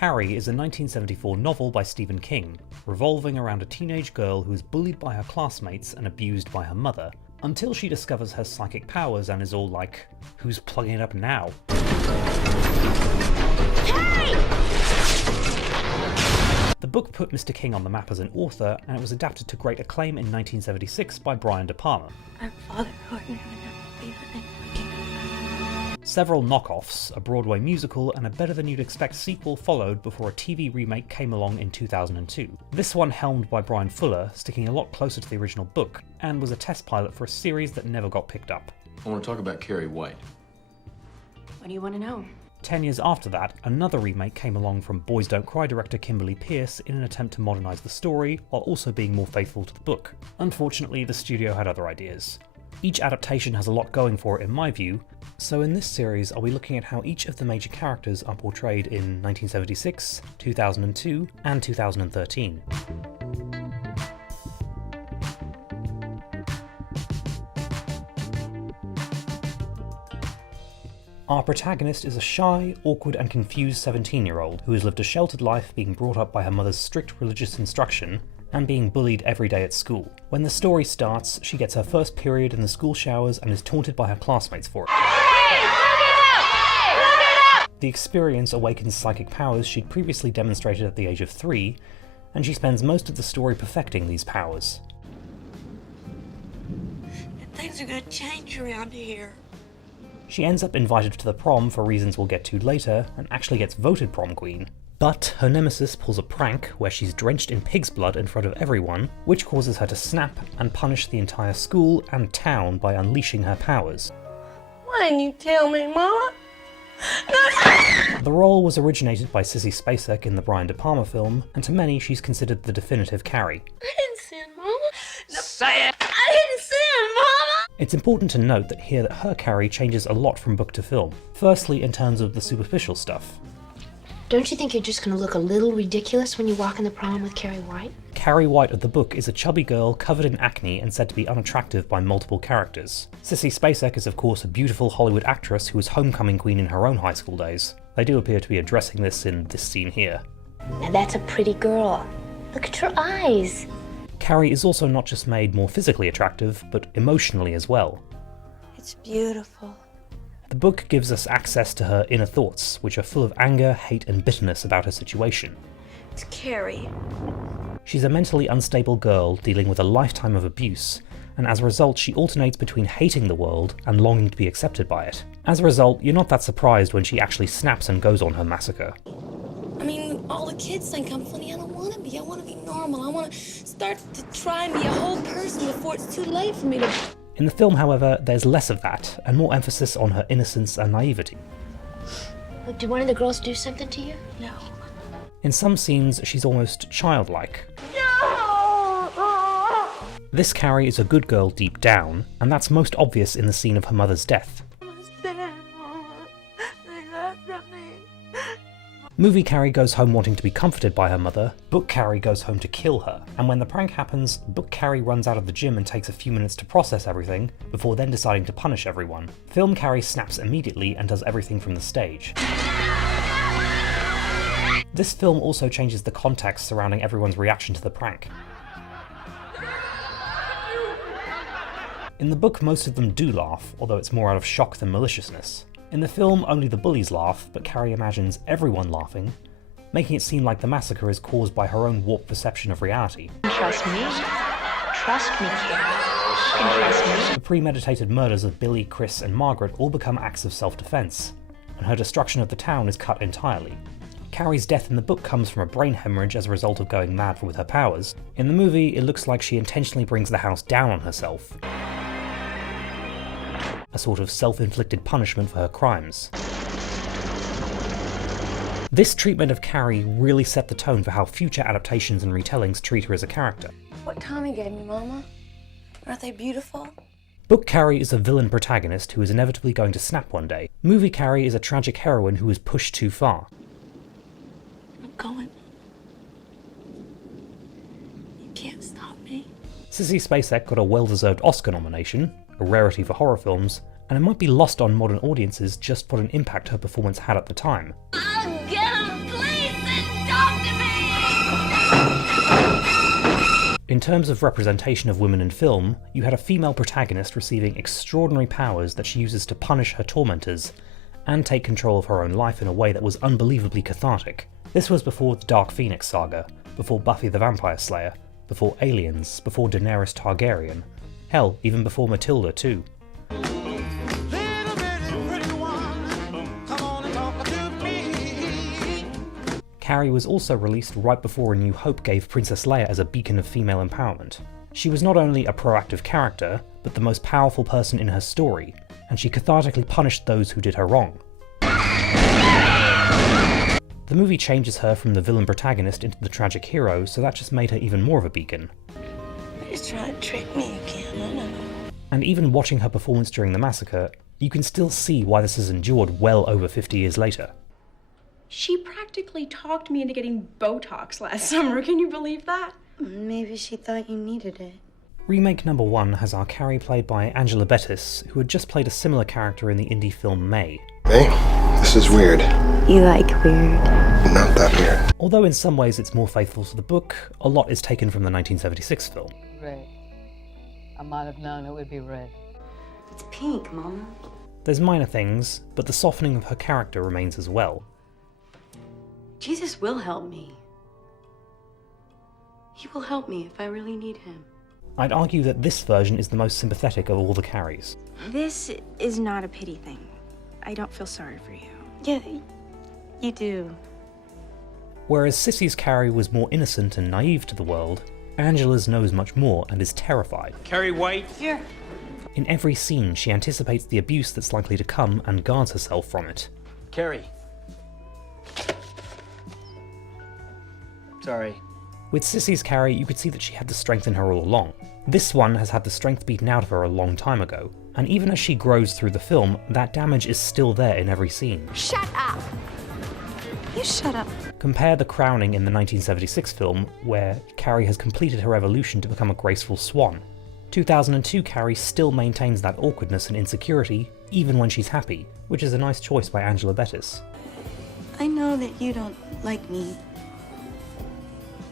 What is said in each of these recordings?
Carrie is a 1974 novel by Stephen King, revolving around a teenage girl who is bullied by her classmates and abused by her mother, until she discovers her psychic powers and is all like, who's plugging it up now? Carrie! The book put Mr. King on the map as an author, and it was adapted to great acclaim in 1976 by Brian De Palma. Our Father who art in heaven, hallowed be thy name. Several knockoffs, a Broadway musical, and a better-than-you'd-expect sequel followed before a TV remake came along in 2002. This one helmed by Brian Fuller, sticking a lot closer to the original book, and was a test pilot for a series that never got picked up. I want to talk about Carrie White. What do you want to know? 10 years after that, another remake came along from Boys Don't Cry director Kimberly Peirce in an attempt to modernise the story, while also being more faithful to the book. Unfortunately, the studio had other ideas. Each adaptation has a lot going for it in my view, so in this series I'll be looking at how each of the major characters are portrayed in 1976, 2002, and 2013. Our protagonist is a shy, awkward and confused 17-year-old who has lived a sheltered life being brought up by her mother's strict religious instruction and being bullied every day at school. When the story starts, she gets her first period in the school showers and is taunted by her classmates for it. The experience awakens psychic powers she'd previously demonstrated at the age of 3, and she spends most of the story perfecting these powers. Things are gonna change around here. She ends up invited to the prom for reasons we'll get to later, and actually gets voted prom queen. But her nemesis pulls a prank where she's drenched in pig's blood in front of everyone, which causes her to snap and punish the entire school and town by unleashing her powers. Why didn't you tell me, Mama? The role was originated by Sissy Spacek in the Brian De Palma film, and to many she's considered the definitive Carrie. I didn't sin, Mama. No, Say it! I didn't sin, Mama! It's important to note that here that her Carrie changes a lot from book to film. Firstly, in terms of the superficial stuff. Don't you think you're just going to look a little ridiculous when you walk in the prom with Carrie White? Carrie White of the book is a chubby girl covered in acne and said to be unattractive by multiple characters. Sissy Spacek is of course a beautiful Hollywood actress who was homecoming queen in her own high school days. They do appear to be addressing this in this scene here. Now that's a pretty girl. Look at her eyes. Carrie is also not just made more physically attractive, but emotionally as well. It's beautiful. The book gives us access to her inner thoughts, which are full of anger, hate and bitterness about her situation. It's Carrie. She's a mentally unstable girl dealing with a lifetime of abuse, and as a result she alternates between hating the world and longing to be accepted by it. As a result, you're not that surprised when she actually snaps and goes on her massacre. I mean, all the kids think I'm funny. I don't want to be. I want to be normal. I want to start to try and be a whole person before it's too late for me to... In the film, however, there's less of that, and more emphasis on her innocence and naivety. Look, did one of the girls do something to you? No. In some scenes, she's almost childlike. No! This Carrie is a good girl deep down, and that's most obvious in the scene of her mother's death. Movie Carrie goes home wanting to be comforted by her mother, book Carrie goes home to kill her, and when the prank happens, book Carrie runs out of the gym and takes a few minutes to process everything, before then deciding to punish everyone. Film Carrie snaps immediately and does everything from the stage. This film also changes the context surrounding everyone's reaction to the prank. In the book, most of them do laugh, although it's more out of shock than maliciousness. In the film, only the bullies laugh, but Carrie imagines everyone laughing, making it seem like the massacre is caused by her own warped perception of reality. Trust me. Trust me, Carrie. You can trust me. The premeditated murders of Billy, Chris, and Margaret all become acts of self-defense, and her destruction of the town is cut entirely. Carrie's death in the book comes from a brain hemorrhage as a result of going mad with her powers. In the movie, it looks like she intentionally brings the house down on herself. A sort of self-inflicted punishment for her crimes. This treatment of Carrie really set the tone for how future adaptations and retellings treat her as a character. What Tommy gave me, Mama? Aren't they beautiful? Book Carrie is a villain protagonist who is inevitably going to snap one day. Movie Carrie is a tragic heroine who is pushed too far. I'm going. You can't stop me. Sissy Spacek got a well-deserved Oscar nomination, a rarity for horror films, and it might be lost on modern audiences just what an impact her performance had at the time. I'll get 'em, please! In terms of representation of women in film, you had a female protagonist receiving extraordinary powers that she uses to punish her tormentors, and take control of her own life in a way that was unbelievably cathartic. This was before the Dark Phoenix saga, before Buffy the Vampire Slayer, before Aliens, before Daenerys Targaryen, hell, even before Matilda too. Carrie was also released right before A New Hope gave Princess Leia as a beacon of female empowerment. She was not only a proactive character, but the most powerful person in her story, and she cathartically punished those who did her wrong. The movie changes her from the villain protagonist into the tragic hero, so that just made her even more of a beacon. You're just trying to trick me again, I know. And even watching her performance during the massacre, you can still see why this has endured well over 50 years later. She practically talked me into getting Botox last summer. Can you believe that? Maybe she thought you needed it. Remake number 1 has our Carrie played by Angela Bettis, who had just played a similar character in the indie film May. Hey, this is weird. You like weird? Not that weird. Although in some ways it's more faithful to the book, a lot is taken from the 1976 film. Red. I might have known it would be red. It's pink, Mama. There's minor things, but the softening of her character remains as well. Jesus will help me. He will help me if I really need him. I'd argue that this version is the most sympathetic of all the Carries. This is not a pity thing. I don't feel sorry for you. Yeah, you do. Whereas Sissy's Carrie was more innocent and naive to the world, Angela's knows much more and is terrified. Carrie White. Here. In every scene, she anticipates the abuse that's likely to come and guards herself from it. Carrie. Sorry. With Sissy's Carrie, you could see that she had the strength in her all along. This one has had the strength beaten out of her a long time ago, and even as she grows through the film, that damage is still there in every scene. Shut up! You shut up. Compare The Crowning in the 1976 film, where Carrie has completed her evolution to become a graceful swan. 2002 Carrie still maintains that awkwardness and insecurity, even when she's happy, which is a nice choice by Angela Bettis. I know that you don't like me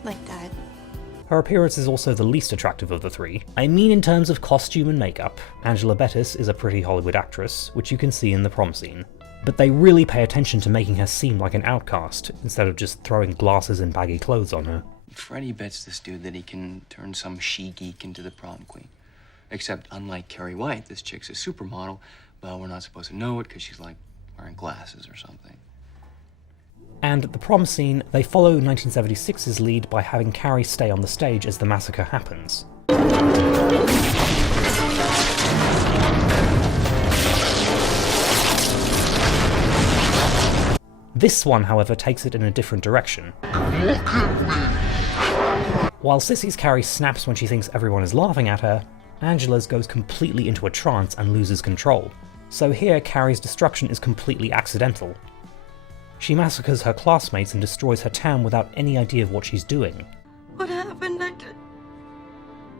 like that. Her appearance is also the least attractive of the three. I mean in terms of costume and makeup. Angela Bettis is a pretty Hollywood actress, which you can see in the prom scene. But they really pay attention to making her seem like an outcast, instead of just throwing glasses and baggy clothes on her. Freddie bets this dude that he can turn some she-geek into the prom queen. Except, unlike Carrie White, this chick's a supermodel, but we're not supposed to know it because she's, like, wearing glasses or something. And at the prom scene, they follow 1976's lead by having Carrie stay on the stage as the massacre happens. This one, however, takes it in a different direction. While Sissy's Carrie snaps when she thinks everyone is laughing at her, Angela's goes completely into a trance and loses control. So here, Carrie's destruction is completely accidental. She massacres her classmates and destroys her town without any idea of what she's doing. What happened?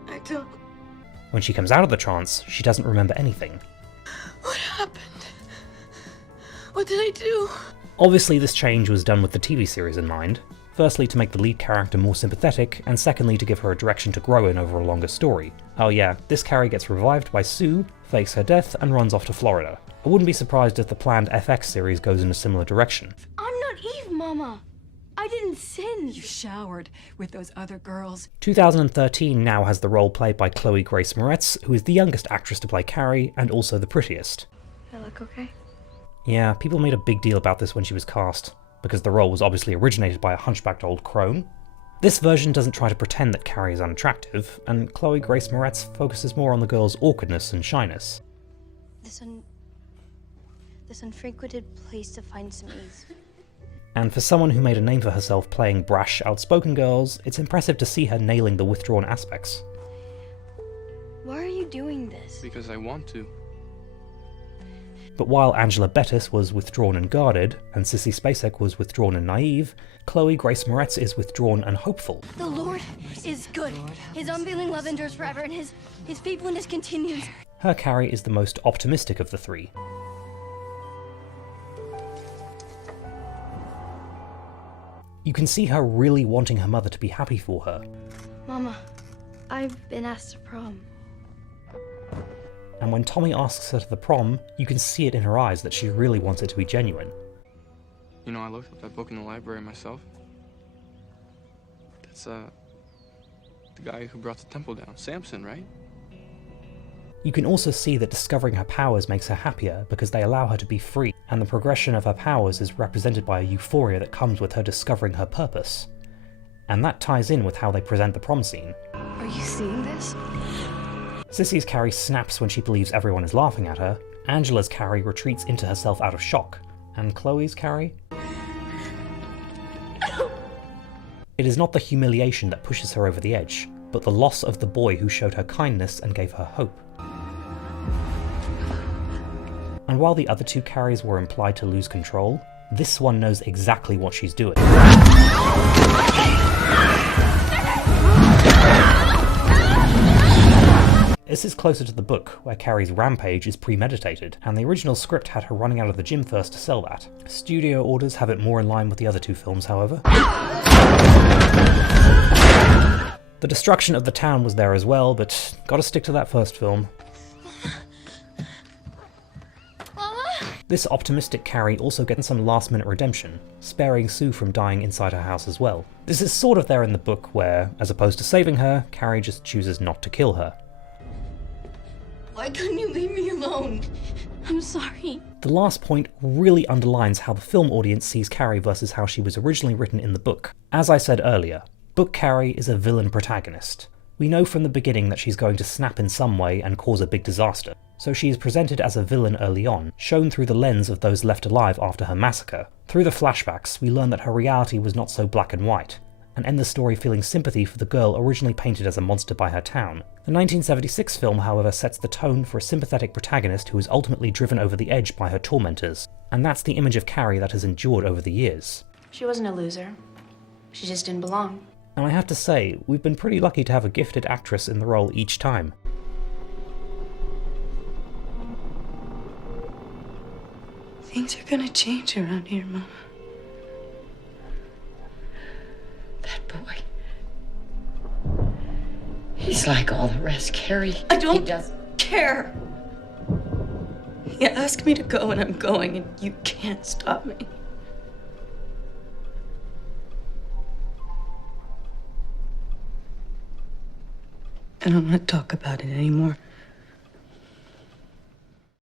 I don't... When she comes out of the trance, she doesn't remember anything. What happened? What did I do? Obviously this change was done with the TV series in mind, firstly to make the lead character more sympathetic, and secondly to give her a direction to grow in over a longer story. Oh yeah, this Carrie gets revived by Sue, fakes her death, and runs off to Florida. I wouldn't be surprised if the planned FX series goes in a similar direction. I'm not Eve, Mama. I didn't sin. You showered with those other girls. 2013 now has the role played by Chloe Grace Moretz, who is the youngest actress to play Carrie, and also the prettiest. I look okay? Yeah, people made a big deal about this when she was cast, because the role was obviously originated by a hunchbacked old crone. This version doesn't try to pretend that Carrie is unattractive, and Chloe Grace Moretz focuses more on the girl's awkwardness and shyness. This unfrequented place to find some ease. And for someone who made a name for herself playing brash, outspoken girls, it's impressive to see her nailing the withdrawn aspects. Why are you doing this? Because I want to. But while Angela Bettis was withdrawn and guarded, and Sissy Spacek was withdrawn and naive, Chloe Grace Moretz is withdrawn and hopeful. The Lord is good. His unfailing love endures forever, and his faithfulness continues. Her Carrie is the most optimistic of the three. You can see her really wanting her mother to be happy for her. Mama, I've been asked to prom. And when Tommy asks her to the prom, you can see it in her eyes that she really wants it to be genuine. You know, I looked up that book in the library myself. That's, the guy who brought the temple down. Samson, right? You can also see that discovering her powers makes her happier because they allow her to be free, and the progression of her powers is represented by a euphoria that comes with her discovering her purpose. And that ties in with how they present the prom scene. Are you seeing this? Sissy's Carrie snaps when she believes everyone is laughing at her, Angela's Carrie retreats into herself out of shock, and Chloe's Carrie? It is not the humiliation that pushes her over the edge, but the loss of the boy who showed her kindness and gave her hope. And while the other two Carries were implied to lose control, this one knows exactly what she's doing. This is closer to the book, where Carrie's rampage is premeditated, and the original script had her running out of the gym first to sell that. Studio orders have it more in line with the other two films, however. The destruction of the town was there as well, but gotta stick to that first film. This optimistic Carrie also gets some last-minute redemption, sparing Sue from dying inside her house as well. This is sort of there in the book where, as opposed to saving her, Carrie just chooses not to kill her. Why couldn't you leave me alone? I'm sorry. The last point really underlines how the film audience sees Carrie versus how she was originally written in the book. As I said earlier, book Carrie is a villain protagonist. We know from the beginning that she's going to snap in some way and cause a big disaster, so she is presented as a villain early on, shown through the lens of those left alive after her massacre. Through the flashbacks, we learn that her reality was not so black and white, and end the story feeling sympathy for the girl originally painted as a monster by her town. The 1976 film, however, sets the tone for a sympathetic protagonist who is ultimately driven over the edge by her tormentors, and that's the image of Carrie that has endured over the years. She wasn't a loser. She just didn't belong. And I have to say, we've been pretty lucky to have a gifted actress in the role each time. Things are gonna change around here, Mama. That boy. He's like all the rest, Carrie. I don't care. You asked me to go and I'm going, and you can't stop me. I don't want to talk about it anymore.